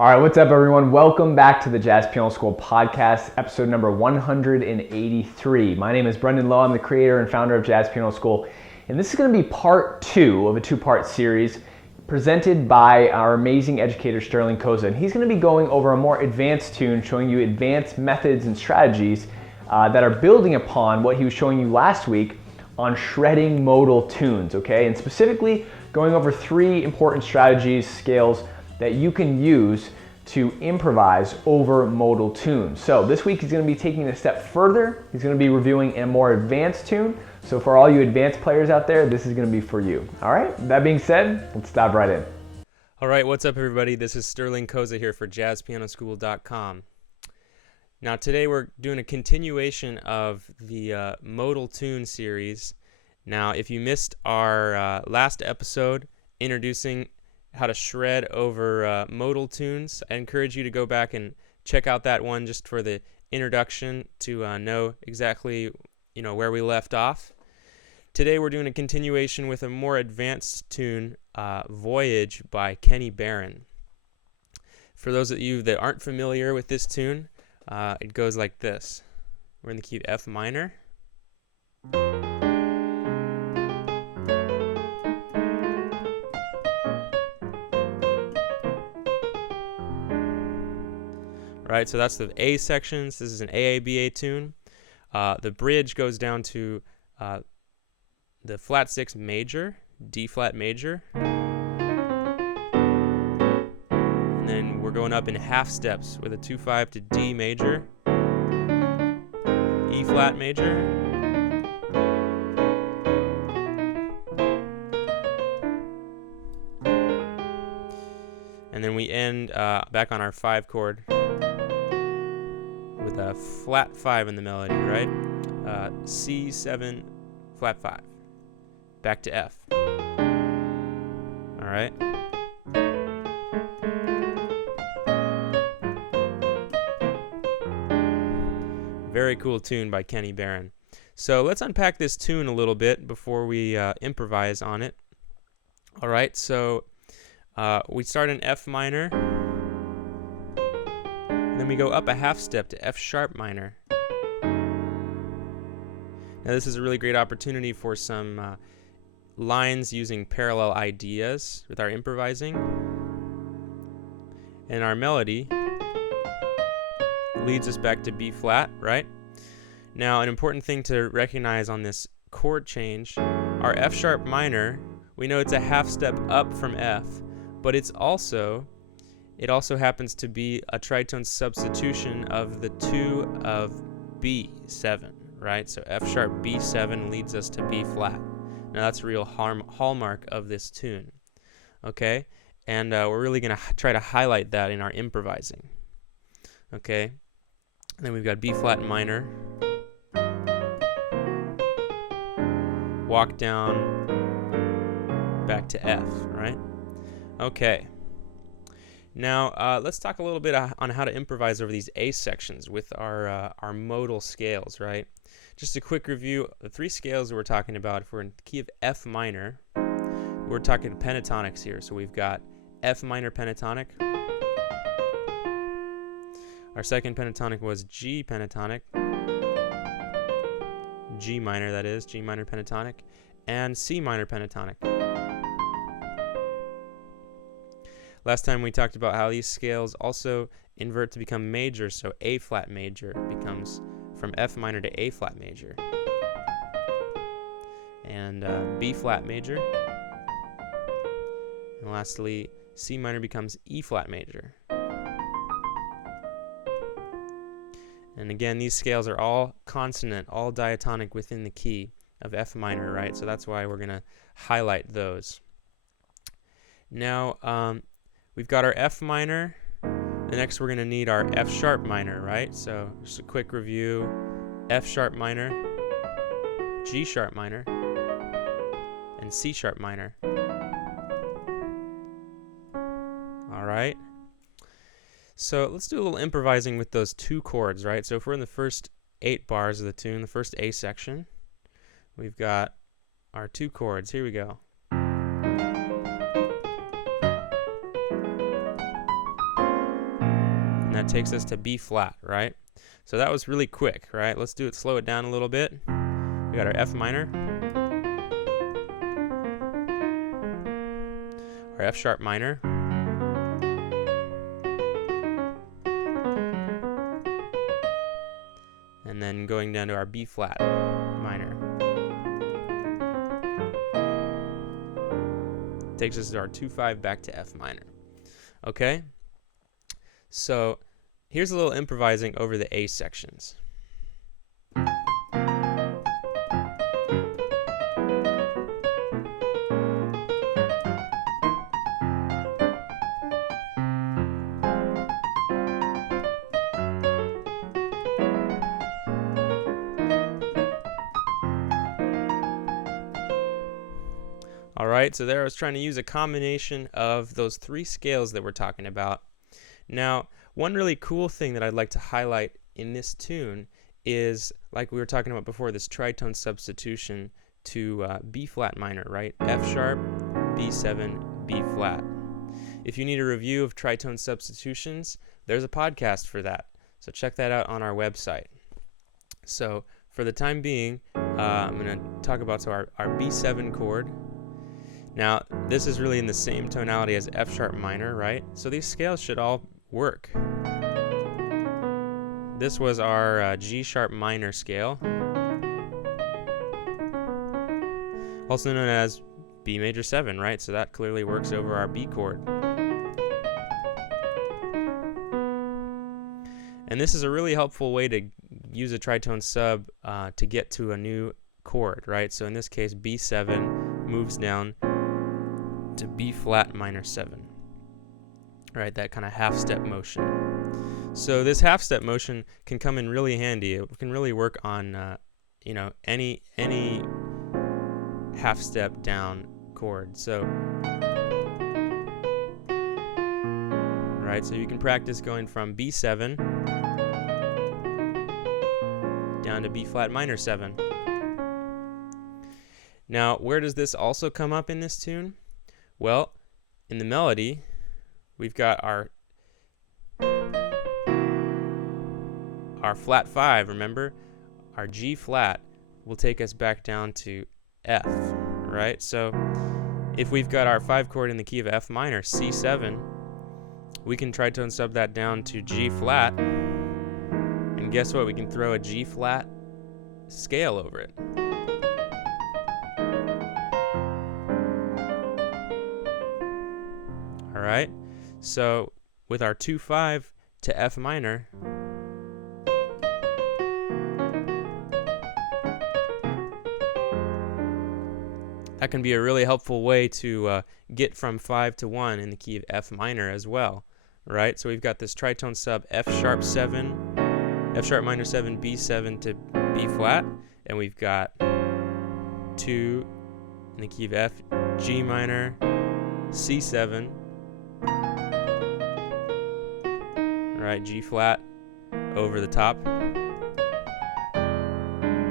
All right, what's up everyone? Welcome back to the Jazz Piano School podcast, episode number 183. My name is Brendan Lowe. I'm the creator and founder of Jazz Piano School. And this is going to be part two of a two-part series presented by our amazing educator, Sterling Koza. And he's going to be going over a more advanced tune, showing you advanced methods and strategies that are building upon what he was showing you last week on shredding modal tunes, okay? And specifically going over three important strategies, scales, that you can use to improvise over modal tunes. So this week he's going to be taking it a step further. He's going to be reviewing a more advanced tune. So for all you advanced players out there, this is going to be for you. All right, that being said, let's dive right in. All right, what's up everybody? This is Sterling Koza here for jazzpianoschool.com. Now today we're doing a continuation of the modal tune series. Now if you missed our last episode introducing how to shred over modal tunes, I encourage you to go back and check out that one just for the introduction to know exactly where we left off. Today we're doing a continuation with a more advanced tune, Voyage by Kenny Barron. For those of you that aren't familiar with this tune, it goes like this. We're in the key of F minor. Right, so that's the A sections. This is an AABA tune. The bridge goes down to the flat 6 major, D flat major. And then we're going up in half steps with a 2-5 to D major, E flat major, and then we end back on our 5 chord with a flat 5 in the melody, right? C7, flat 5. Back to F. All right. Very cool tune by Kenny Barron. So let's unpack this tune a little bit before we improvise on it. All right, so we start in F minor. Then we go up a half step to F sharp minor. Now this is a really great opportunity for some lines using parallel ideas with our improvising. And our melody leads us back to B flat, right? Now an important thing to recognize on this chord change, our F sharp minor, we know it's a half step up from F, but it also happens to be a tritone substitution of the 2 of B7, right? So F sharp B7 leads us to B flat. Now that's a real hallmark of this tune, okay? And we're really going to try to highlight that in our improvising, okay? And then we've got B flat minor, walk down, back to F, right? Okay. Now, let's talk a little bit on how to improvise over these A sections with our modal scales, right? Just a quick review. The 3 scales that we're talking about, if we're in the key of F minor, we're talking pentatonics here. So we've got F minor pentatonic. Our second pentatonic was G pentatonic. G minor, that is, G minor pentatonic. And C minor pentatonic. Last time we talked about how these scales also invert to become major, so A flat major becomes from F minor to A flat major. And B flat major. And lastly, C minor becomes E flat major. And again, these scales are all consonant, all diatonic within the key of F minor, right? So that's why we're going to highlight those. Now, we've got our F minor. The next we're going to need our F sharp minor, right? So just a quick review. F sharp minor, G sharp minor, and C sharp minor. All right. So let's do a little improvising with those 2 chords, right? So if we're in the first 8 bars of the tune, the first A section, we've got our 2 chords. Here we go. that takes us to B flat, right? So that was really quick, right? Let's slow it down a little bit. We got our F minor, our F sharp minor, and then going down to our B flat minor. Takes us to our 2-5 back to F minor. Okay? So here's a little improvising over the A sections. Alright, so there I was trying to use a combination of those three scales that we're talking about. Now, one really cool thing that I'd like to highlight in this tune is, like we were talking about before, this tritone substitution to B flat minor, right? F sharp, B7, B flat. If you need a review of tritone substitutions, there's a podcast for that. So check that out on our website. So for the time being, I'm going to talk about our B7 chord. Now, this is really in the same tonality as F sharp minor, right? So these scales should all work. This was our G sharp minor scale, also known as B major 7, right? So that clearly works over our B chord. And this is a really helpful way to use a tritone sub to get to a new chord, right? So in this case, B7 moves down to B flat minor 7, right? That kind of half step motion. So this half step motion can come in really handy. It can really work on any half step down chord. So right, so you can practice going from B7 down to B flat minor 7. Now, where does this also come up in this tune? Well, in the melody, we've got our flat 5, remember? Our G flat will take us back down to F, right? So if we've got our 5 chord in the key of F minor, C7, we can tritone sub that down to G flat, and guess what? We can throw a G flat scale over it. All right, so with our 2-5 to F minor, that can be a really helpful way to get from 5 to 1 in the key of F minor as well, right? So we've got this tritone sub F sharp 7, F sharp minor 7, B7 to B flat, and we've got 2 in the key of F, G minor, C7, right, G flat over the top,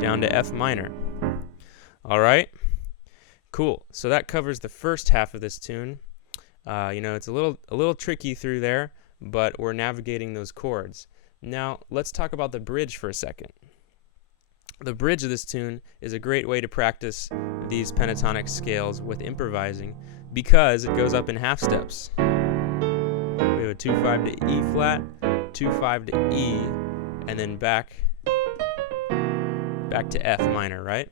down to F minor. All right, cool. So that covers the first half of this tune. It's a little tricky through there, but we're navigating those chords. Now let's talk about the bridge for a second. The bridge of this tune is a great way to practice these pentatonic scales with improvising because it goes up in half steps. We have a 2-5 to E flat, 2-5 to E, and then back to F minor, right?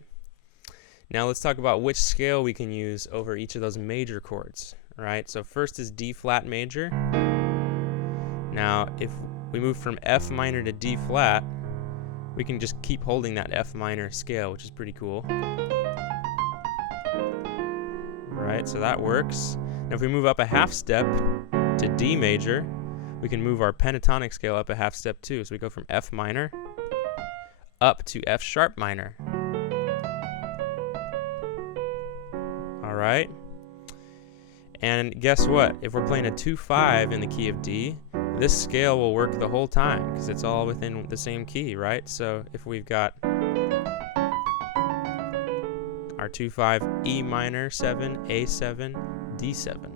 Now let's talk about which scale we can use over each of those major chords, right? So first is D flat major. Now if we move from F minor to D flat, we can just keep holding that F minor scale, which is pretty cool. Right, so that works. Now if we move up a half step to D major, we can move our pentatonic scale up a half step too. So we go from F minor up to F sharp minor. All right. And guess what? If we're playing a 2-5 in the key of D, this scale will work the whole time because it's all within the same key, right? So if we've got our 2-5 E minor 7, A7, D7.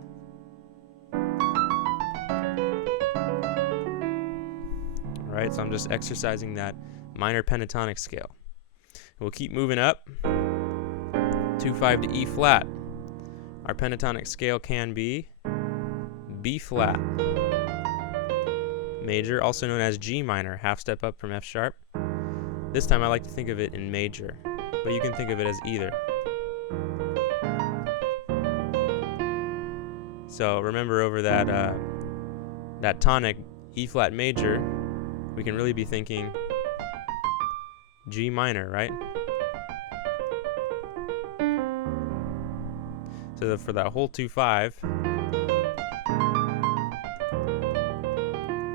right? So I'm just exercising that minor pentatonic scale. We'll keep moving up. 2-5 to E flat. Our pentatonic scale can be B flat major, also known as G minor, half step up from F sharp. This time I like to think of it in major, but you can think of it as either. So remember, over that tonic E flat major, we can really be thinking G minor, right? So for that whole 2-5,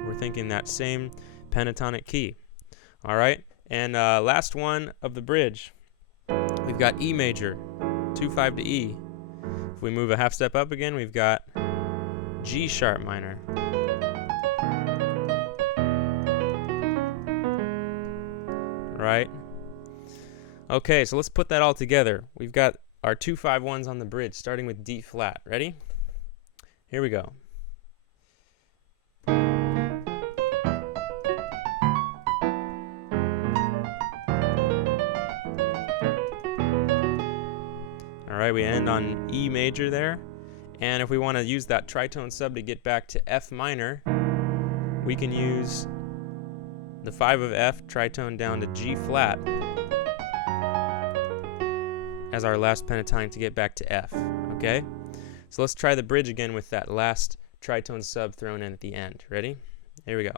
we're thinking that same pentatonic key. All right, and last one of the bridge, we've got E major, 2-5 to E. If we move a half step up again, we've got G sharp minor. Right? Okay, so let's put that all together. We've got our 2-5-1s on the bridge, starting with D flat. Ready? Here we go. All right, we end on E major there. And if we want to use that tritone sub to get back to F minor, we can use the 5 of F tritone down to G flat as our last pentatonic to get back to F, okay? So let's try the bridge again with that last tritone sub thrown in at the end. Ready? Here we go.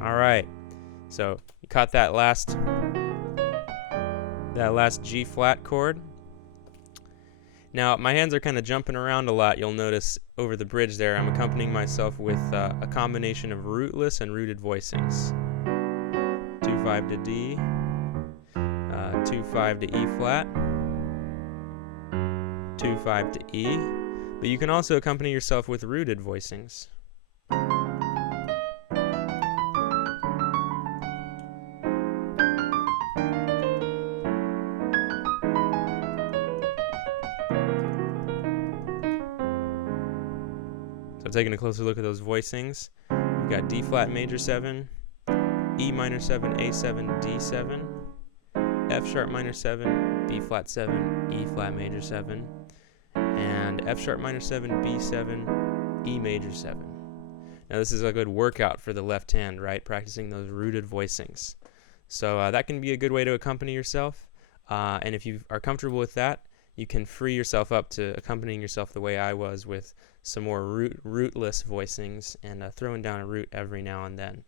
All right, so you caught that last G flat chord. Now my hands are kind of jumping around a lot. You'll notice over the bridge there I'm accompanying myself with a combination of rootless and rooted voicings. 2-5 to D, 2-5 to E flat, 2-5 to E, but you can also accompany yourself with rooted voicings. So taking a closer look at those voicings, we've got D flat major 7, E minor 7, A7, D7, F sharp minor 7, B flat 7, E flat major 7, and F sharp minor 7, B7, E major 7. Now this is a good workout for the left hand, right? Practicing those rooted voicings. So that can be a good way to accompany yourself. And if you are comfortable with that, you can free yourself up to accompanying yourself the way I was, with some more rootless voicings and throwing down a root every now and then.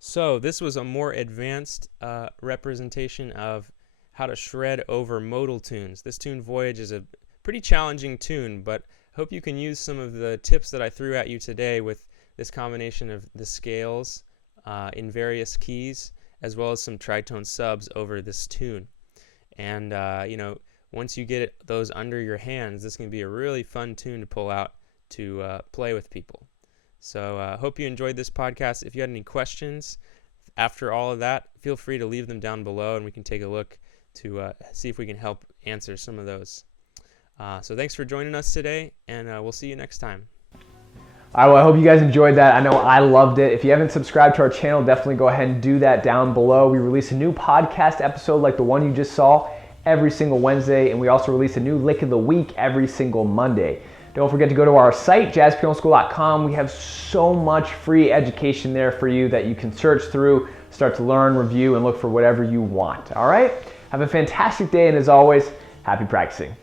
So this was a more advanced representation of how to shred over modal tunes. This tune, Voyage, is a pretty challenging tune, but I hope you can use some of the tips that I threw at you today with this combination of the scales in various keys, as well as some tritone subs over this tune. And once you get those under your hands, this can be a really fun tune to pull out to play with people. So I hope you enjoyed this podcast. If you had any questions after all of that, feel free to leave them down below, and we can take a look to see if we can help answer some of those. So thanks for joining us today, and we'll see you next time. All right, well, I hope you guys enjoyed that. I know I loved it. If you haven't subscribed to our channel, definitely go ahead and do that down below. We release a new podcast episode like the one you just saw every single Wednesday, and we also release a new lick of the week every single Monday. Don't forget to go to our site, jazzpianoschool.com. We have so much free education there for you that you can search through, start to learn, review, and look for whatever you want. All right? Have a fantastic day, and as always, happy practicing.